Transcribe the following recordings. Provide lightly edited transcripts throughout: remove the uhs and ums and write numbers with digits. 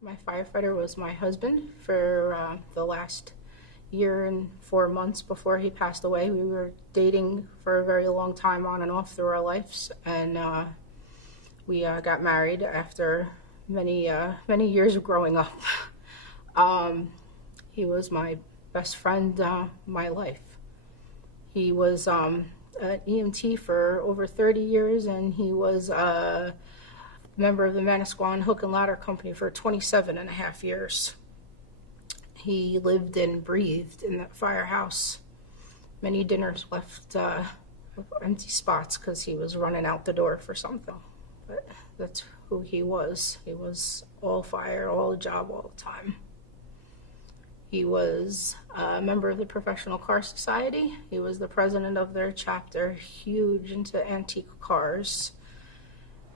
My firefighter was my husband for the last year and 4 months before he passed away. We were dating for a very long time on and off through our lives, and we got married after many years of growing up. He was my best friend, my life. He was an EMT for over 30 years, and he was a member of the Mccann Hook and Ladder Company for 27 and a half years. He lived and breathed in that firehouse. Many dinners left empty spots because he was running out the door for something. But that's who he was. He was all fire, all job, all the time. He was a member of the Professional Car Society. He was the president of their chapter, huge into antique cars,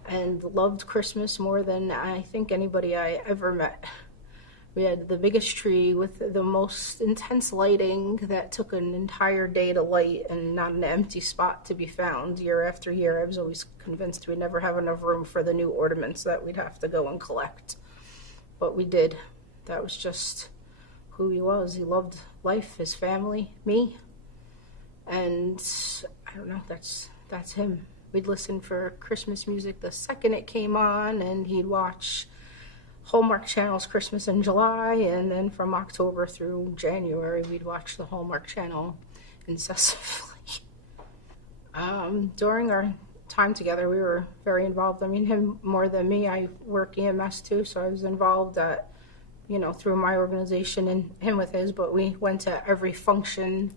and loved Christmas more than I think anybody I ever met. We had the biggest tree with the most intense lighting that took an entire day to light, and not an empty spot to be found. Year after year, I was always convinced we'd never have enough room for the new ornaments that we'd have to go and collect. But we did. That was just who he was. He loved life, his family, me, and I don't know, that's him. We'd listen for Christmas music the second it came on, and he'd watch Hallmark Channel's Christmas in July, and then from October through January, we'd watch the Hallmark Channel incessantly. During our time together, we were very involved. I mean, him more than me. I work EMS too, so I was involved through my organization, and him with his, but we went to every function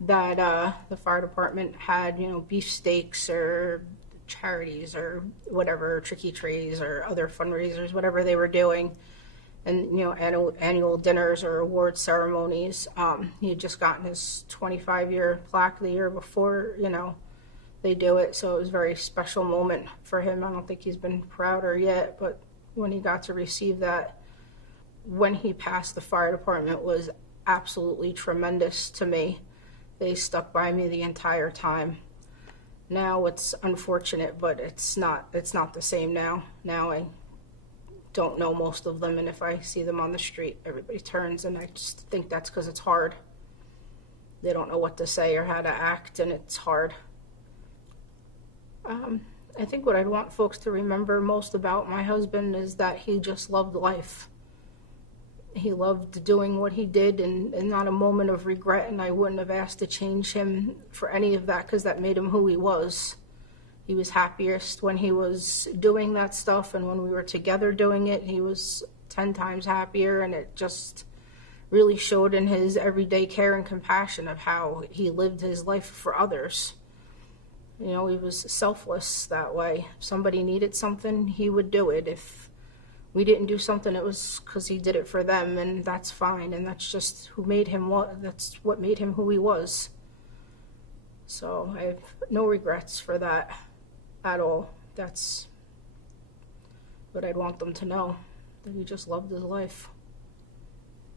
that the fire department had, beefsteaks or charities or whatever, tricky trays or other fundraisers, whatever they were doing, and annual dinners or award ceremonies. He had just gotten his 25-year plaque the year before they do it, so it was a very special moment for him. I don't think he's been prouder yet, but when he got to receive that when he passed, the fire department was absolutely tremendous to me. They stuck by me the entire time. Now it's unfortunate, but it's not the same now. Now I don't know most of them, and if I see them on the street, everybody turns, and I just think that's because it's hard. They don't know what to say or how to act, and it's hard. I think what I'd want folks to remember most about my husband is that he just loved life. He loved doing what he did, and not a moment of regret, and I wouldn't have asked to change him for any of that, because that made him who he was. He was happiest when he was doing that stuff, and when we were together doing it, he was 10 times happier, and it just really showed in his everyday care and compassion of how he lived his life for others. He was selfless that way. If somebody needed something, he would do it. If we didn't do something, it was because he did it for them, and that's fine, and that's just that's what made him who he was. So I have no regrets for that at all. That's what I'd want them to know, that he just loved his life.